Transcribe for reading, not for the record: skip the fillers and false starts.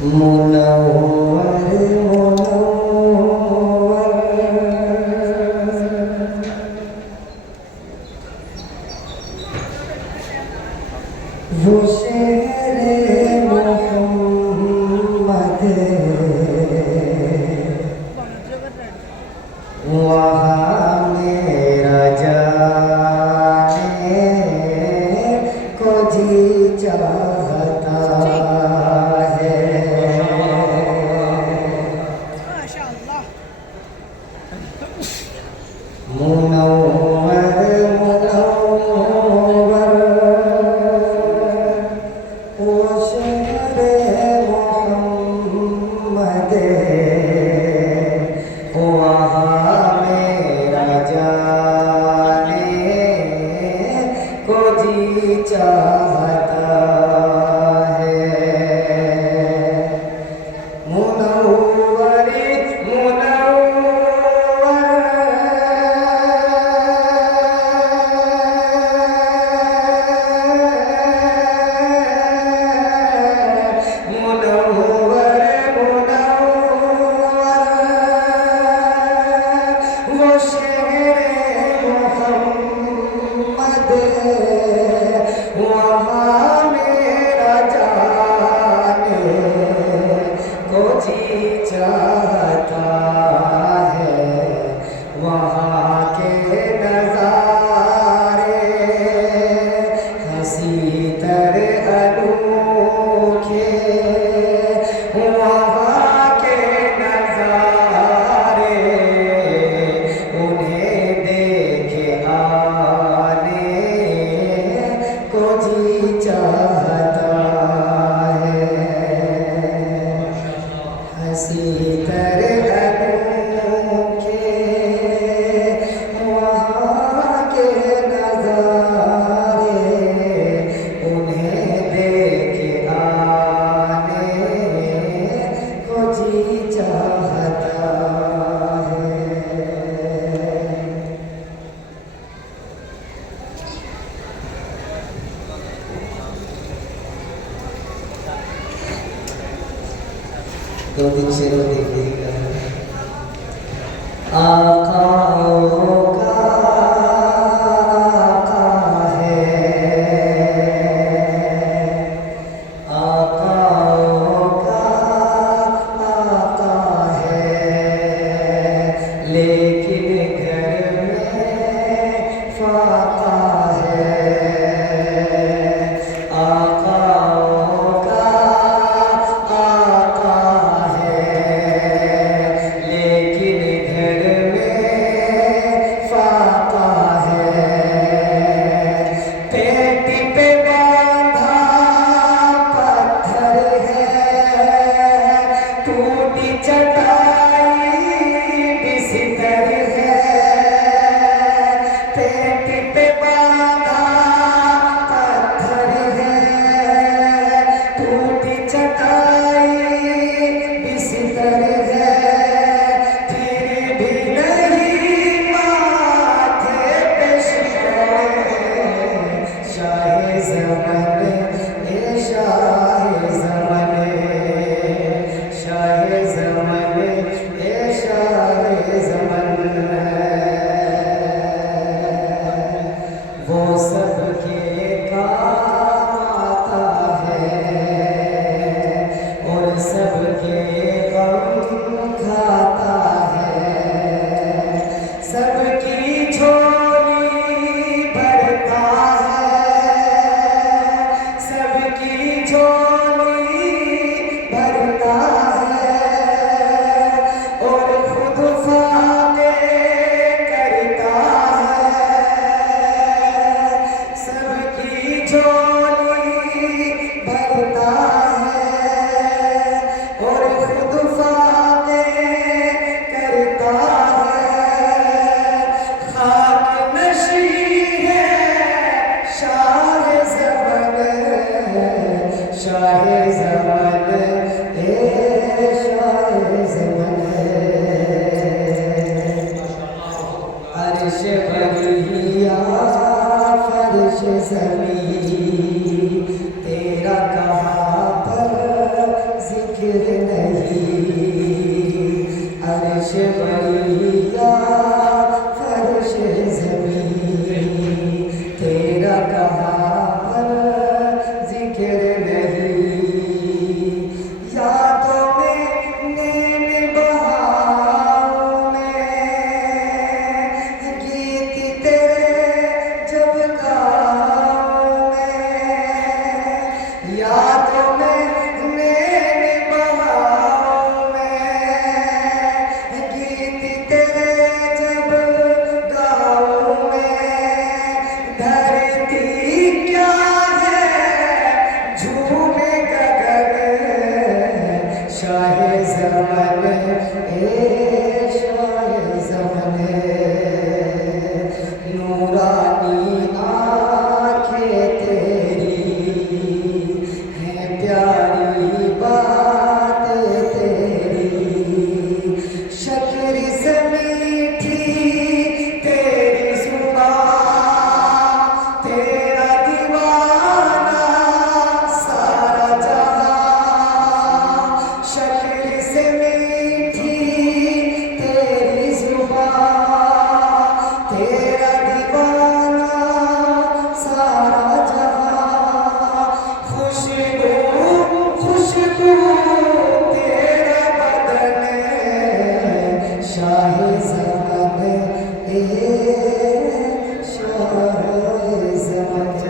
मुनव्वर वो शेरे मोहम्मद वहाँ मेरा जाने को जी चाहता है। मुनव्वर मुनव्वर वो शेरे मोहम्मद वहाँ मेरा जाने को जी चाहता है। मुनव्वर वो शेरे मोहम्मद वहाँ मेरा जाने को जी चाहता है। वहाँ के नज़ारे हंसी तर अनोखे वहाँ के नज़ारे उन्हें देखे आने को जी चाहता है। हंसी तर अनोखे वहाँ के नज़ारे उन्हें देखे आने को जी चाहता है। दो दिन से वो देख रहा है आकाओं का आका है। आकाओं का आका है लेकिन घर में फाका है। आकाओं का आका है लेकिन घर में फाका है। पेट पे बांधा पत्थर है टूटी चटाई बिस्तर है। पेट पे बांधा पत्थर है टूटी चटाई बिस्तर है। फिर भी नहीं माथे पे शिकवे शाहे ज़मन शाहे ज़मन शाहे ज़मन जिक्र नहीं, अर्श बढ़िया फर्श ज़मीं, तेरा कहाँ पर जिक्र नहीं। यादों में नैन बहारों में गीत तेरे जब गाऊं मैं, यादों में नैन बहारों में गीत तेरे जब गाऊं मैं। धरती क्या है झूमे गगन, शाहे ज़मन ए शाहे ज़मन, नूरानी आँखें तेरी हैं प्यारी बातें तेरी, शक्र से मीठी तेरी ज़ुबान, तेरा दीवाना सारा जहां। शक्र से मीठी तेरी ज़ुबान, तेरा दीवाना सारा जहां। खुशबू खुशबू तेरा बदन, शाहे ज़मन ए शाहे ज़मन।